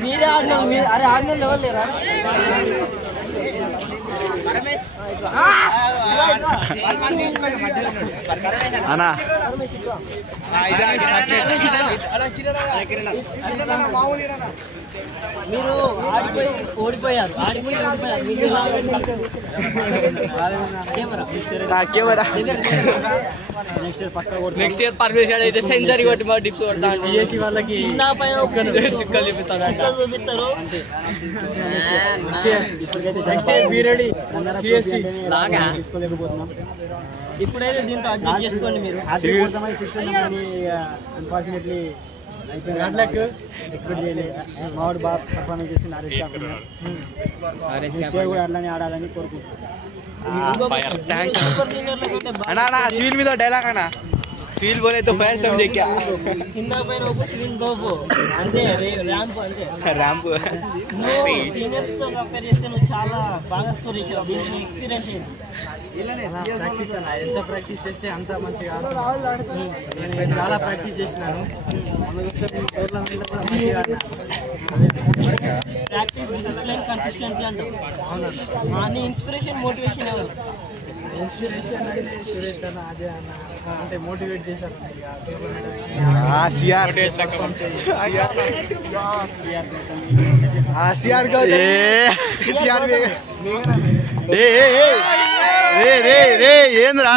మీరే ఆడినా అరే ఆడిన ఎవరు లేరా అన్నా మీరు ఆడిపోయి ఓడిపోయారు కెమెరా నెక్స్ట్ ఇయర్ పర్మిషన్ అయితే సెంచరీ కొట్టి మా డిప్స్ కొడతాను సిఎస్సి వాళ్ళకి చుక్కలు చూపిస్తారు next year be ready CSC లాగా తీసుకోలేకపోతున్నాం ఇప్పుడైతే దీంతో అడ్జస్ట్ చేసుకోండి మీరు అన్ఫార్చునేట్లీ ఎక్స్పెక్ట్ చేయలేదు మావాడు బాగా పర్ఫార్మెన్స్ చేసి నారేజ్ కాకుండా కూడా అట్లానే ఆడాలని కోరుకుంటున్నాను సివిల్ మీద డైలాగ్ అన్నా సివిల్ बोले तो फायर समझे क्या ర్యాంప్ చాలా బాగా స్కోర్ చేసావు ఎక్స్పీరియన్స్ ఎంత ప్రాక్టీస్ చేస్తే అంత మంచిగా నేను చాలా ప్రాక్టీస్ చేసినాను టోర్నమెంట్లో కూడా మంచిగా ప్రాక్టీస్ డిసిప్లిన్ కన్సిస్టెన్సీ అంటావు నీ ఇన్స్పిరేషన్ మోటివేషన్ ఎవరు ఇన్స్పిరేషన్ అంటే సురేష్ అన్న అజయ్ అన్న అంటే మోటివేట్ చేశారు ఏంద్రా